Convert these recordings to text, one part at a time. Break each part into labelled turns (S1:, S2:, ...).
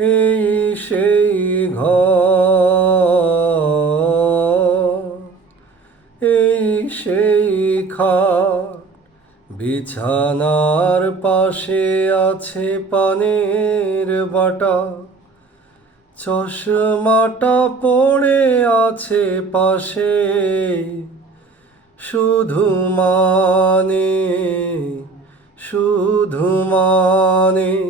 S1: এই সেই ঘর, এই সেই খাট বিছানার পাশে আছে পানের বাটা। চশমাটা পড়ে আছে পাশে, শুধু মানে শুধু মানে।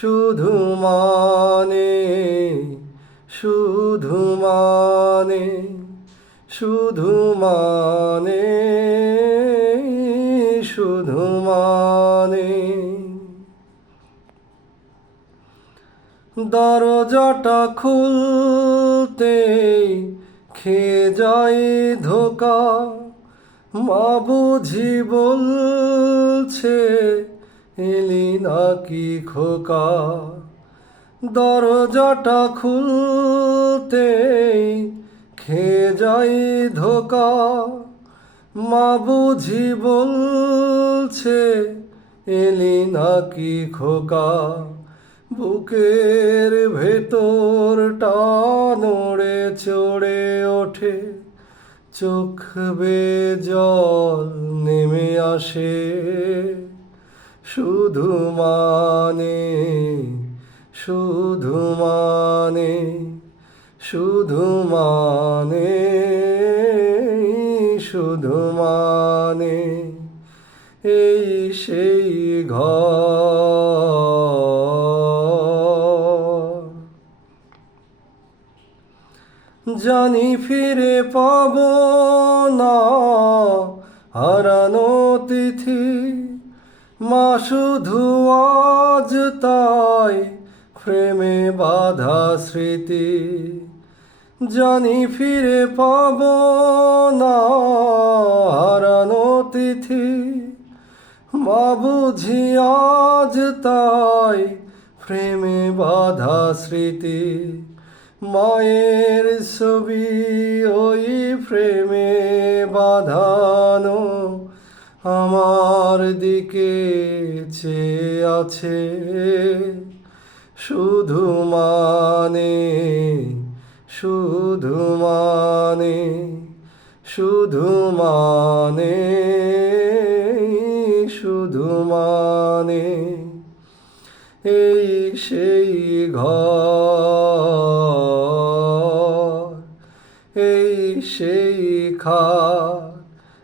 S1: শুধু মানে শুধু মানে শুধু মানে শুধু মানে। দরজাটা খুলতে খেয়ে যায় ধোকা, মা বুঝি বলছে এলি নাকি খোকা, দরজাটা খুলতে খেয়ে যাই ধোকা। মা বুঝি বলছে এলি নাকি খোকা, বুকের ভেতর টানড়ে চড়ে ওঠে। চোখ বে জল নেমে আসে। শুধু মানে শুধু মানে শুধু মানে শুধু মানে এই সেই ঘর। জানি ফিরে পাব না হারানো তিথি। মা শুধু আজ তাই প্রেমে বাধা স্মৃতি। জানি ফিরে পাব না হারানো তিথি। মা বুঝি আজ তাই প্রেমে বাধা স্মৃতি। মায়ের ছবি ওই প্রেমে বাঁধানো আমার দিকে চেয়ে আছে। শুধু মানে শুধু মানে শুধু মানে শুধু মানে। এই সেই ঘর, এই সেই খাট